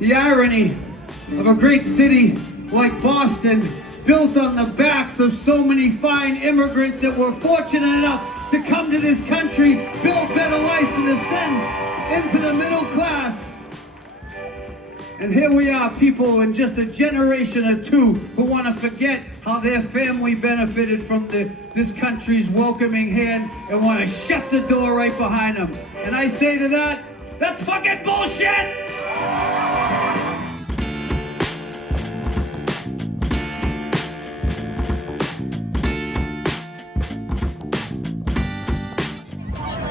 The irony of a great city like Boston, built on the backs of so many fine immigrants that were fortunate enough to come to this country, build better lives and ascend into the middle class. And here we are, people in just a generation or two who want to forget how their family benefited from this country's welcoming hand and want to shut the door right behind them. And I say to that, that's fucking bullshit!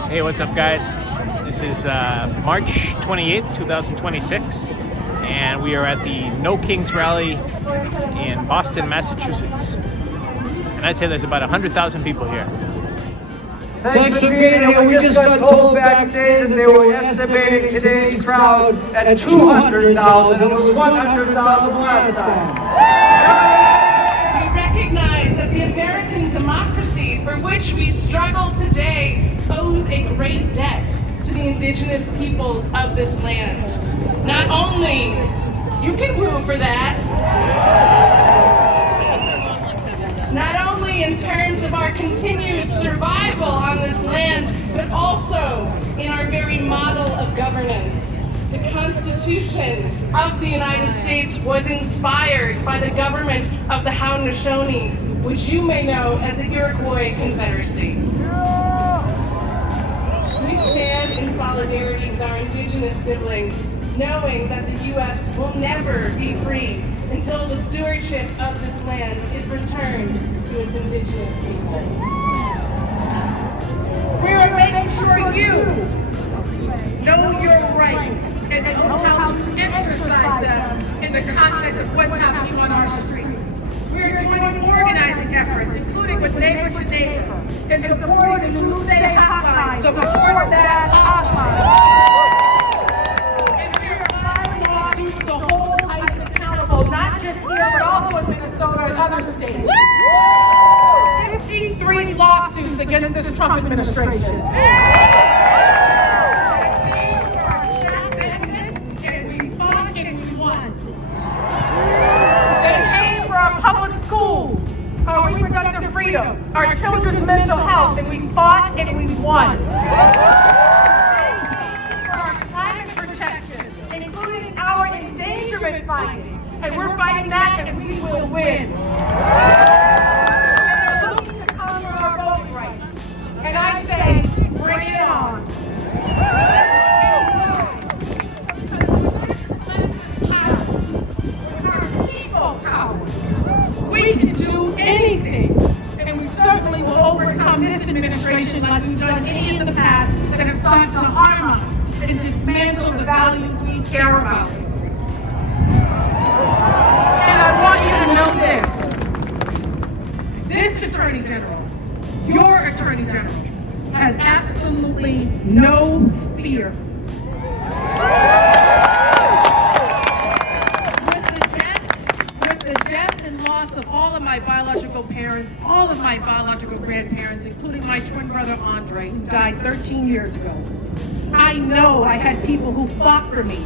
Hey, what's up, guys? This is March 28th, 2026, and we are at the No Kings rally in Boston, Massachusetts. And I'd say there's about 100,000 people here. Thanks for being here. We just got told backstage that they were estimating today's crowd at 200,000. It was 100,000 last time. We recognize that the American democracy for which we struggle today owes a great debt to the indigenous peoples of this land. Not only, you can woo for that, not only in terms of our continued survival on this land, but also in our very model of governance. The Constitution of the United States was inspired by the government of the Haudenosaunee, which you may know as the Iroquois Confederacy. We stand in solidarity with our indigenous siblings, knowing that the U.S. will never be free until the stewardship of this land is returned to its indigenous peoples. We are making sure you know your rights and know how to exercise them in the context of what's happening on our streets. We are doing organizing efforts, including with Neighbor to Neighbor, and supporting the True Say Hotline, so support that hotline. And we are filing lawsuits to hold ICE accountable, not just here, but also in Minnesota and other states. 53 lawsuits against this Trump administration. Our reproductive freedoms, our children's mental health, and we fought and we won. For our climate protections, including our endangerment fighting, and we're fighting that and we will win. And they're looking to cover our voting rights. And I say, bring it on. We can do anything, and we certainly will overcome this administration like we've done any in the past that have sought to harm us and dismantle the values we care about. And I want you to know this. This Attorney General, your Attorney General, has absolutely no fear. Of all of my biological parents, all of my biological grandparents, including my twin brother Andre, who died 13 years ago. I know I had people who fought for me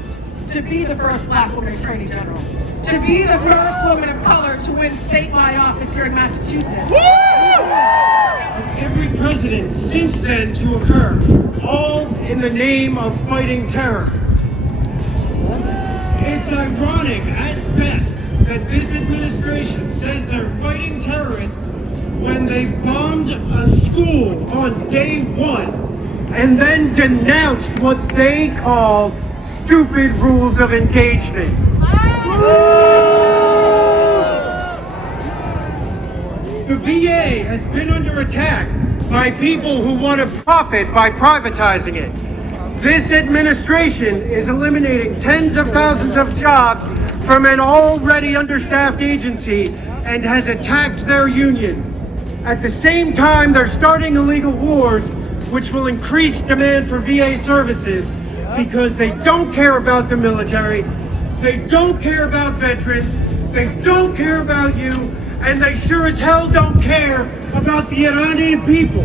to be the first Black woman Attorney General, to be the first woman of color to win statewide office here in Massachusetts. Of every president since then to occur, all in the name of fighting terror. It's ironic at best that this administration says they're fighting terrorists when they bombed a school on day one and then denounced what they call stupid rules of engagement. The VA has been under attack by people who want to profit by privatizing it. This administration is eliminating tens of thousands of jobs from an already understaffed agency and has attacked their unions. At the same time, they're starting illegal wars which will increase demand for VA services because they don't care about the military, they don't care about veterans, they don't care about you, and they sure as hell don't care about the Iranian people.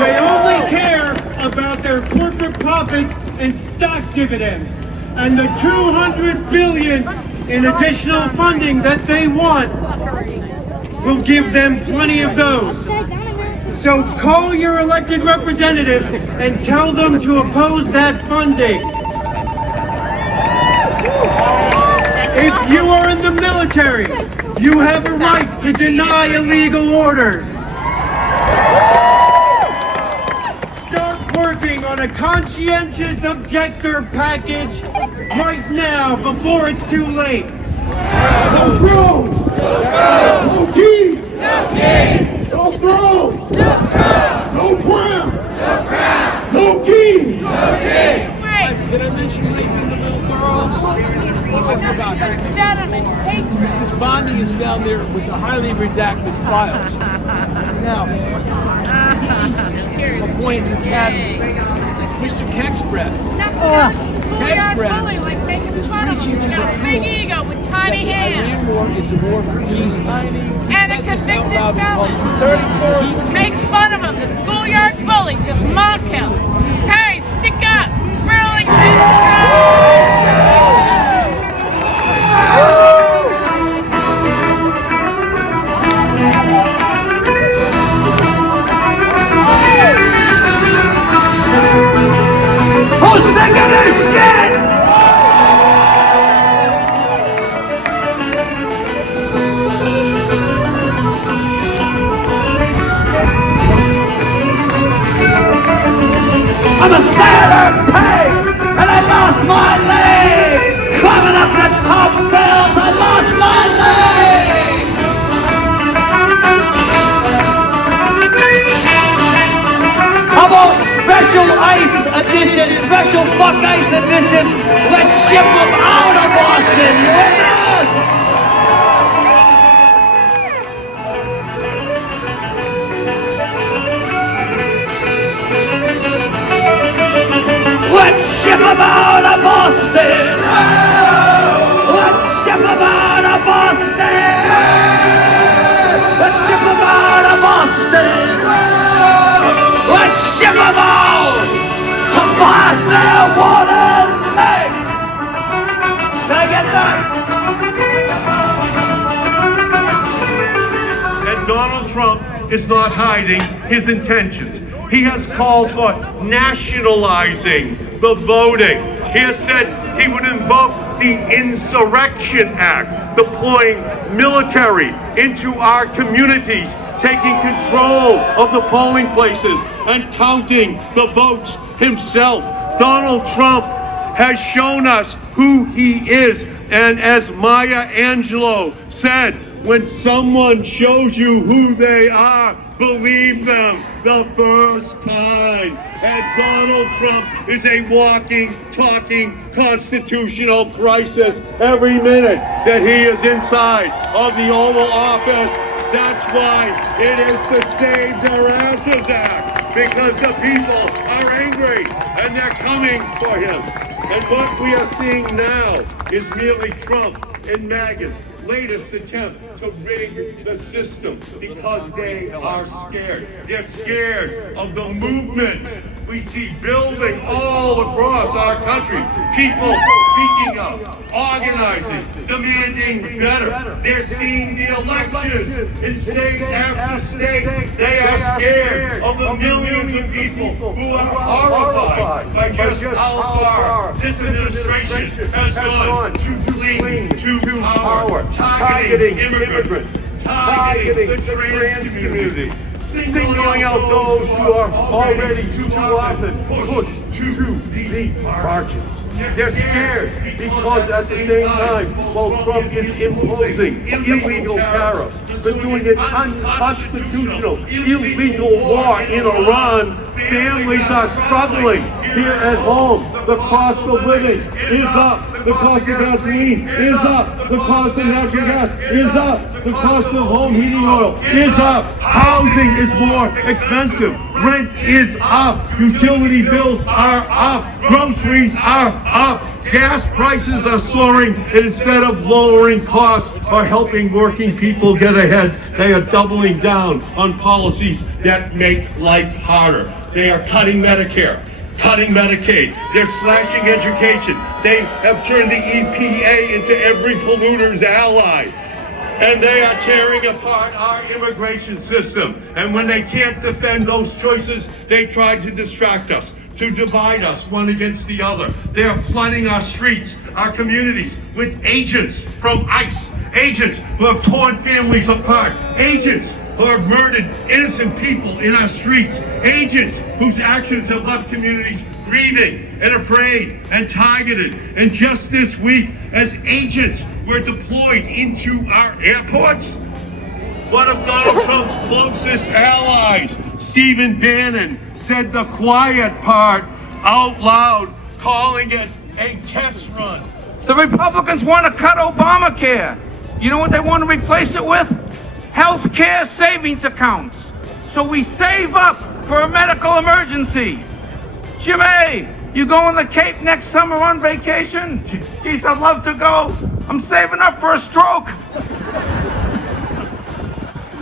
They only care about their corporate profits and stock dividends. And the $200 billion in additional funding that they want will give them plenty of those. So call your elected representatives and tell them to oppose that funding. If you are in the military, you have a right to deny illegal orders. Start working on a conscientious objector package right now before it's too late. No throne! No king! No throne! No crown! No kings! Did I mention raping the little girls? I forgot. This Bondi is down there with the highly redacted files. Now, he appoints a cabinet. Mr. Kecksbreath. Kecksbreath is preaching to the troops big ego with tiny that the Iran war is a war for Jesus. And a convicted felon. Make fun of him. The schoolyard bully. Just mock him. Hey, stick up. Burlington strong. Who's sick of this shit? I'm a sailor pig, and I lost my leg. Climbing up the top sails, I lost my leg. How about special ice edition, special fuck ice edition? Let's ship them out of Boston. Yes! Let's ship them out of Boston! Let's ship them out of Boston! Let's ship them out of Boston! Let's ship them out to Boston, water, lake! Did I get that? And Donald Trump is not hiding his intentions. He has called for nationalizing the voting. He has said he would invoke the Insurrection Act, deploying military into our communities, taking control of the polling places and counting the votes himself. Donald Trump has shown us who he is. And as Maya Angelou said, when someone shows you who they are, believe them the first time. And Donald Trump is a walking, talking constitutional crisis every minute that he is inside of the Oval Office. That's why it is the Save Their Asses Act, because the people are angry and they're coming for him. And what we are seeing now is merely Trump and MAGA's latest attempt to rig the system because they are scared. They're scared of the movement we see building all across our country. People speaking up, organizing, demanding better. They're seeing the elections in state after state. They are scared of the millions of people who are horrified by just how far this administration has gone to cling to power, targeting immigrants, targeting the trans community, singling out those who are already too often pushed to the margins. They're scared because at the same time, while Trump is imposing illegal tariffs, but doing an unconstitutional, illegal war in Iran, families are struggling here at home. The cost of living is up. The cost of gasoline is up. The cost of natural gas is up. The cost of home heating oil is up. Housing is more expensive. Rent is up. Utility bills are up. Groceries are up. Gas prices are soaring, and instead of lowering costs or helping working people get ahead, they are doubling down on policies that make life harder. They are cutting Medicare, cutting Medicaid. They're slashing education. They have turned the EPA into every polluter's ally. And they are tearing apart our immigration system. And when they can't defend those choices, they try to distract us, to divide us one against the other. They are flooding our streets, our communities, with agents from ICE, agents who have torn families apart, agents who have murdered innocent people in our streets, agents whose actions have left communities grieving and afraid and targeted. And just this week, as agents were deployed into our airports, one of Donald Trump's closest allies, Stephen Bannon, said the quiet part out loud, calling it a test run. The Republicans want to cut Obamacare. You know what they want to replace it with? Health care savings accounts. So we save up for a medical emergency. Jimmy, you going to the Cape next summer on vacation? Geez, I'd love to go. I'm saving up for a stroke.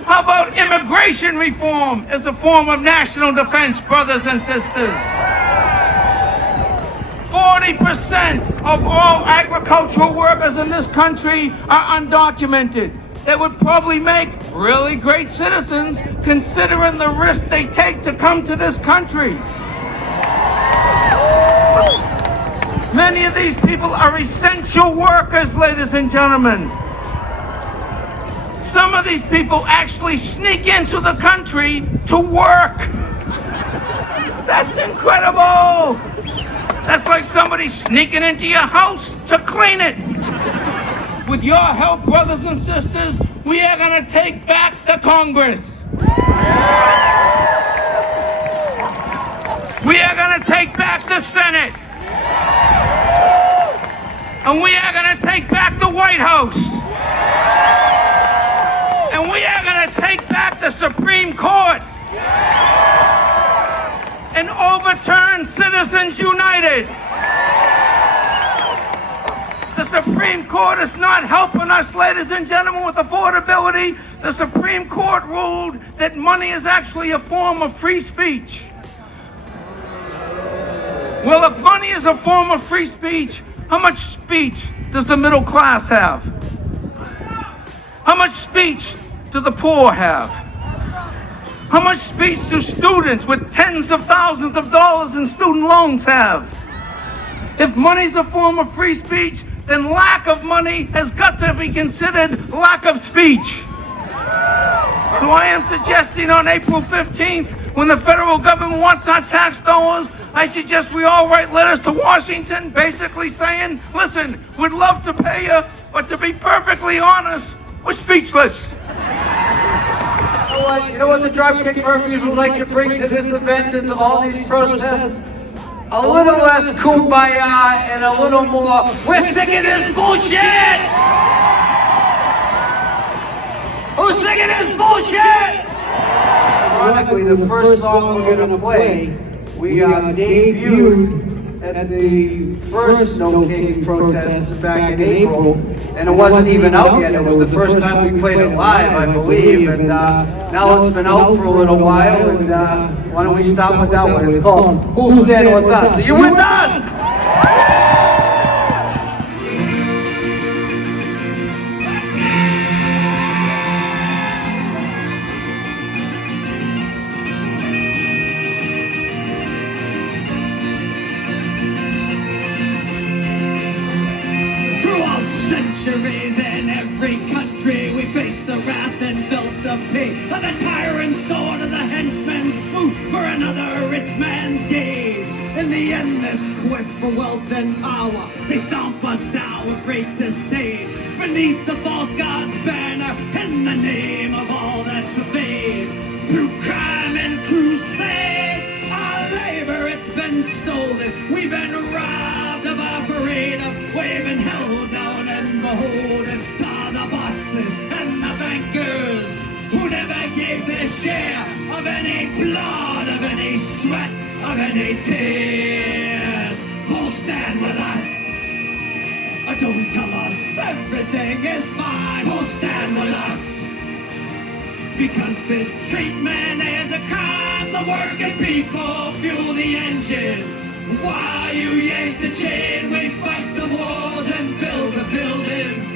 How about immigration reform as a form of national defense, brothers and sisters? 40% of all agricultural workers in this country are undocumented. They would probably make really great citizens considering the risk they take to come to this country. Many of these people are essential workers, ladies and gentlemen. Some of these people actually sneak into the country to work. That's incredible. That's like somebody sneaking into your house to clean it. With your help, brothers and sisters, we are going to take back the Congress. We are going to take back the Senate. And we are going to take back the White House. And we are going to take back the Supreme Court. And overturn Citizens United. The Supreme Court is not helping us, ladies and gentlemen, with affordability. The Supreme Court ruled that money is actually a form of free speech. Well, if money is a form of free speech, how much speech does the middle class have? How much speech do the poor have? How much speech do students with tens of thousands of dollars in student loans have? If money's a form of free speech, then lack of money has got to be considered lack of speech. So I am suggesting on April 15th, when the federal government wants our tax dollars, I suggest we all write letters to Washington basically saying, listen, we'd love to pay you, but to be perfectly honest, we're speechless. You know what the Dropkick Murphys would like to bring to this event and to all these protests? A little less kumbaya and a little more, we're sick of this bullshit! Who's sick of this bullshit? Ironically, the first song we're going to play, we debuted at the first No Kings protest back in April, and it wasn't even out yet. It was the first time we played it live, I believe, and now it's been out for a little while, and why don't we start with that one? It's called Who's Stand With Us? Are you with us? Centuries in every country, we face the wrath and filthy of the tyrant sword of the henchmen's who for another rich man's gain. In the endless quest for wealth and power, they stomp us down with great disdain. Beneath the false god's banner, in the name of all that's vain. Through crime and crusade, our labor it's been stolen. We've been robbed of our freedom. We've been held down and beholden to the bosses and the bankers who never gave their share of any blood, of any sweat, of any tears. Who'll stand with us? Don't tell us everything is fine. Who'll stand with us? Because this treatment is a crime. The working people fuel the engine While you yank the chain, we fight the wars and build the buildings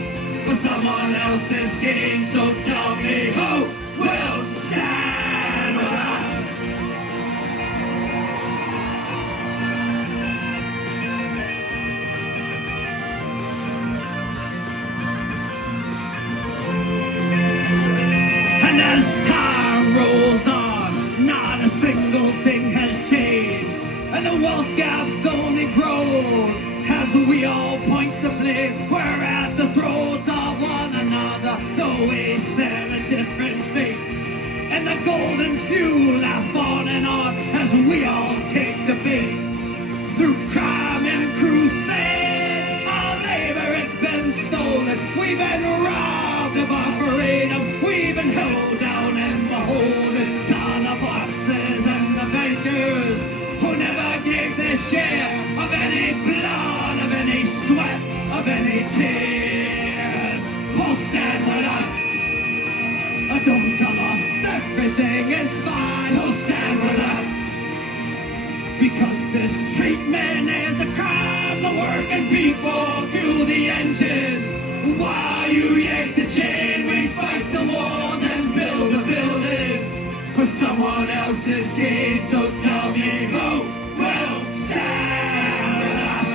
for someone else's gain. So tell me who will stand with us? And as time rolls on, not a single thing has changed, and the wealth gaps only grow as we all point the blade. We're at the throats of one another, though we share a different fate. And the golden few laugh on and on as we all take the bait. Through crime and crusade, our labor, it's been stolen. We've been robbed of our freedom. We've been held down and beholden to the bosses and the bankers who never gave their share of any blood, of any sweat, of any tears. Oh, stand with us. Don't tell us everything is fine. Oh, stand with us. Because this treatment is a crime. The working people fuel the engine. While you yank the chain, we fight the wars and build the buildings for someone else's gain. So tell me who will stand with us?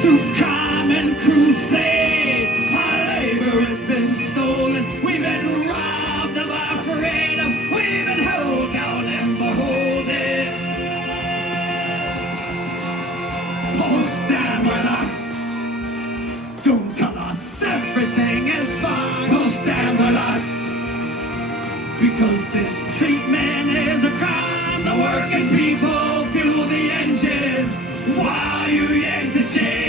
Through crime and crusade, our labor has been stolen. We've been robbed of our freedom. We've been held down and beholden. Oh, stand with us. Don't tell us everything is fine. Oh, stand with us. Because this treatment is a crime. The working people fuel the engine. While you yank the chain,